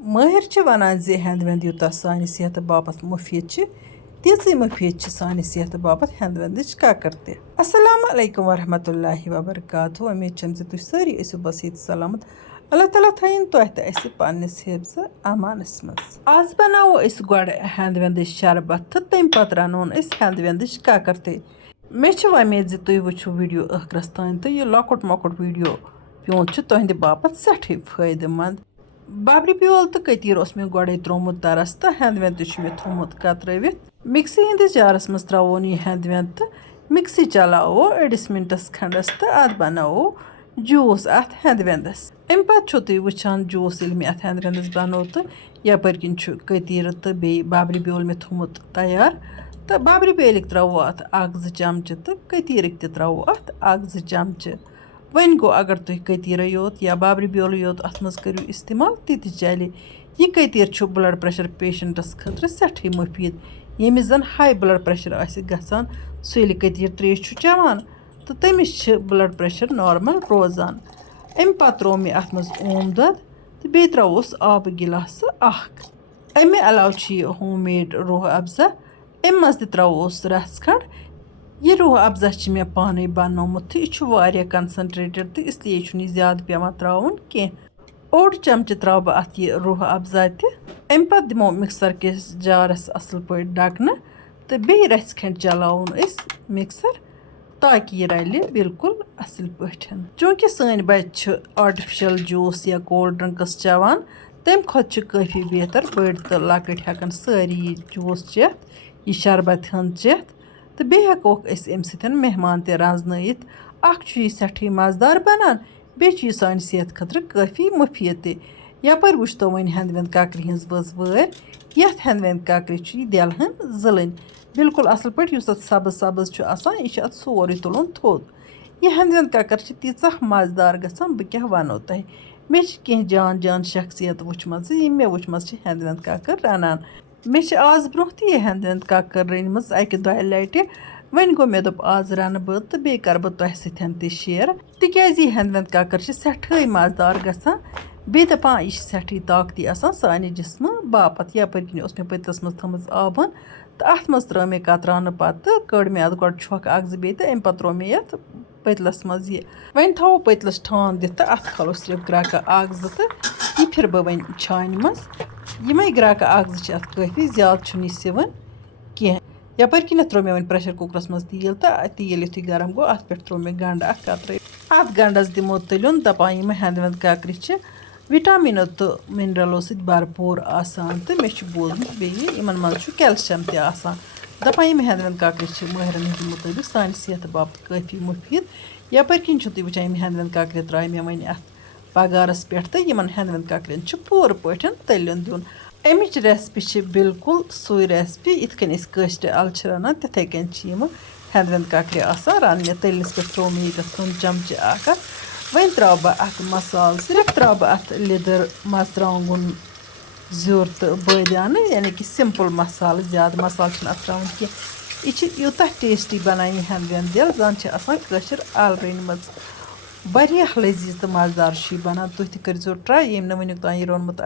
माहिर छ वनान जे हेंदवेंद यूता सानि सेहत बापत मुफीद छ तीसरी मुफीद छ सानि सेहत बापत हेंदवेंदच काकर ते। अस्सलाम अलैकुम वरहमतुल्लाहि वबरकातुहू। उम्मीद छम जे तुह सारी ऐसु बसीत सलामत। अल्लाह ताला थयन तोह ते ऐसे पन्निस हिफ्ज़ अमानस मस। आज बनावो ऐस गोड हेंदवेंदच शरबत तो तम पत रनोन ऐस हेंदवेंदच काकर ते। मे छ उम्मीद जे तुह वुचो वीडियो आखरस तान तो यह लॉकट मॉकट वीडियो प्योन छ तुहंदे बापत सठी फायदेमंद। बाबरी ब्योल तो कतीर मे गोड़े त्रोमुत तरस तो हेंदवेंद मे थोमुत कतरवित मिक्सी हंदिस जारस मज त्रोन यह हेंदवेंद तो मिक्सी चलावो अड़िस मिनटस खंडस तो अत बनावो जूस अत हेंदवेंदस। अम पे तुह वुचान जूस मे अत हेंदवेंदस बनो तो यपर किन कतीर तो बे बाबरी ब्योल मे थोमुत तैयार तो बाबरी ब्योलिक त्रोवो अत 1-2 चमच तो कतीरिक ते त्रोवो अत 1-2 चमच। वन गो अगर तुह कतीर योत या बाबरी ब्योल योत अत मज करू इस्तेमाल ती चले। यह कतीर ब्लड प्रेशर पेशेंटस खतर सठी मुफीद यमिस जन हाई ब्लड प्रेशर गसान सह ये कतीर त्रेश चवान तो तमिस ब्लड प्रेशर नॉर्मल रोजान। अम पे त्रो मे अत मज ओम दद तो बे त्रोवस आब गिलास अमे अलाव होम मेड रूह अफ़ज़ा अम मज त्रोवस रस खंड। यह रूह अफ़ज़ा मे पाने बनोमुत यह कंसनट्रेटेड तो इसलिए यह ज्यादा पेवान त्राउन कह। ओड चमच त्राव बह अत यह रूह अफ़ज़ा अम पे दिमो मिक्सर किस जारस असल पे ढकन तो बे रस खंड चलावन मिक्सर ताकि यह रले बिल्कुल असल पे। चूँकि सन बच्चे आर्टिफिशियल जूस या कोल्ड ड्रिंक्स चवान तम खुद काफ़ी बेहतर बड़ तो लकट हेकन सारी जूस चेत यह शरबत हंद चेत तो बे हेकोक अम सत मेहमान ते रजनयित यह सठी मज़ेदार बनान बे सान सेहत खतर काफ़ी मुफीद ते। यपर वुच तो वन हेंदवेंद काकरि हज वज वर यथ हेंदवेंद काकरि दिल हन जलन बिल्कुल असल पे सब्ज सब्ज यह सोरे तुलन थोद। यह हेंदवेंद काकर तीचा मज़ेदार गसान बह क्या वनो तह। मे कह जान जान शख्सियत वुचम मे वुचम हेंदवेंद काकर रनान। मे आज ब्रोह तह यह हेंदवेंद काकर रनम 1-2 लटि वन गो मे दोप आज रन बह तो बे कर बह तह सतन तह शेयर तिकाज यह हेंदवेंद काकर सठे मज़ेदार गसान बे दपान यह सठी ताकती सानि जिस्म बापत। यपर किन मे पतलस मज थमज आबन तो अत मज त्रा मे कतरान पत कड़ मे अत गोड छक 1-2 बे तो अम पे त्रो मे ये पतलस मज यह वन थो पतलस ठान दित अत खलो सिर्फ ग्राका 1-2 तो यह फिर बह वन छान मज यमे ग्राका 1-2 अत काफ़ी ज्यादा सिवन कह। यपर किन त्रो मे वन प्रेशर कुकरस मज तेल तो तेल युथु गरम गो अत पे त्रो मे गंड कतर अत गंडस दिमो तलन दपान यम हेंदवेंद काकरि विटामिनो तो मिनरलों सत भरपूर आसान तो मे बोलमुत बे इन मज कैल्शियम तह दपान यम हेंदवेंद काकरि माहिरन हंद मुताबिक सान सेहत बापत काफ़ी मुफीद। यपर किन तुह वुचान यम हेंदवेंद काकरि त्रा मे वन अत पगारस पे तो इन हेंदवेंद काकरन पूर पे तलन दिन। अमिच रेसिपी बिल्कुल सुई रेसिपी इत कन काशर अल रनान तिथे कन हेंदवेंद काकरि रन तलनस पे त्रो मे ये चमच वन त्राव बह अत मसाल सिर्फ त्राव बह अत लिदर मर्चांगुन ज़ुर तो बादियान यानी कि सिंपल मसाल ज्यादा मसाल अत त्रावन कह। यह यूत टेस्टी बनान यह हेंदवेंद दिल जन काशर अल रनम वारियाह लजीज तो मज़ेदार बनान तुह तजो ट्राई यम वनुक तान रोनमुत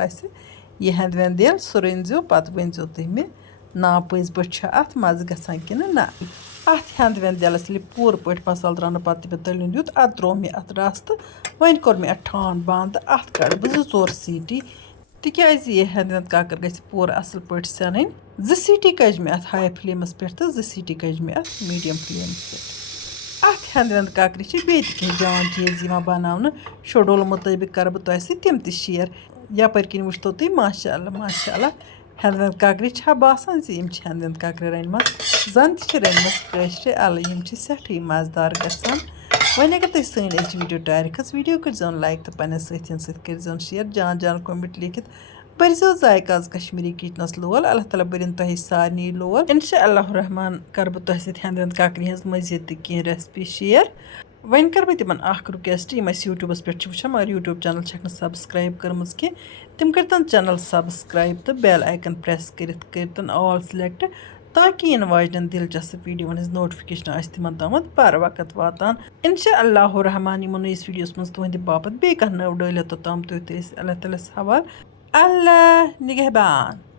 यह हेंदवेंद दिल सह रनजो पत वनजो तुह मे ना पज पे अत मज़ गसान कि ना। अत हेंदवेंद दिलस पूर पे मसाल त्रान पे मे तलन दित अत त्रो मे अत रस तो वन कोर मे अत ठान बंद अत कड़ बह 2-4 सीटी तिकाज यह हेंदवेंद काकर गि पूर असल पे सन 2 सीटी कज मे अत हाई फ्लेमस पे तो 2 सीटी कज मे अत मीडियम फ्लेमस पे। अत हेंदवेंद काकरि बे कह जान चीज बनान शेड्यूल मुताबिक कर बह तह तम शेयर यपर किन वुच तो तुह माशाअल्लाह माशाअल्लाह हेंदवेंद काकरि बासान हेंदवेंद काकरि रनम जन तनम काशर अल सठी मज़ेदार गसान। वन अगर तुम सन वीडियो टायर खस वीडियो कर लाइक तो पे सथियन कर शेयर जान जान कमेंट लिखित बरजो जायका कश्मीरी किचनस लोल अल्लाह ताला बरन तह सारे लोल इंशाअल्लाह रहमान कर बह तह हेंदवेंद काकरि हज मजीद कह रेसिपी शेयर। वन कर बह तिमन रिक्वेस्ट यम यूट्यूबस पे वुचान मगर यूट्यूब चैनल सब्सक्राइब कर्म कह तम करतन चैनल सब्सक्राइब तो बेल आइकन प्रेस करतन ऑल सिलेक्ट ताकि इन वाजन दिलचस्प वीडियो हज नोटिफिकेशन तिम तम बर वक्त वातान इंशाअल्लाह रहमान यमो नईस वीडियोस मज तुहद बापत बे कह नव डाल तोताम तुह अल्लाह ताला हवाल اللہ نگہبان.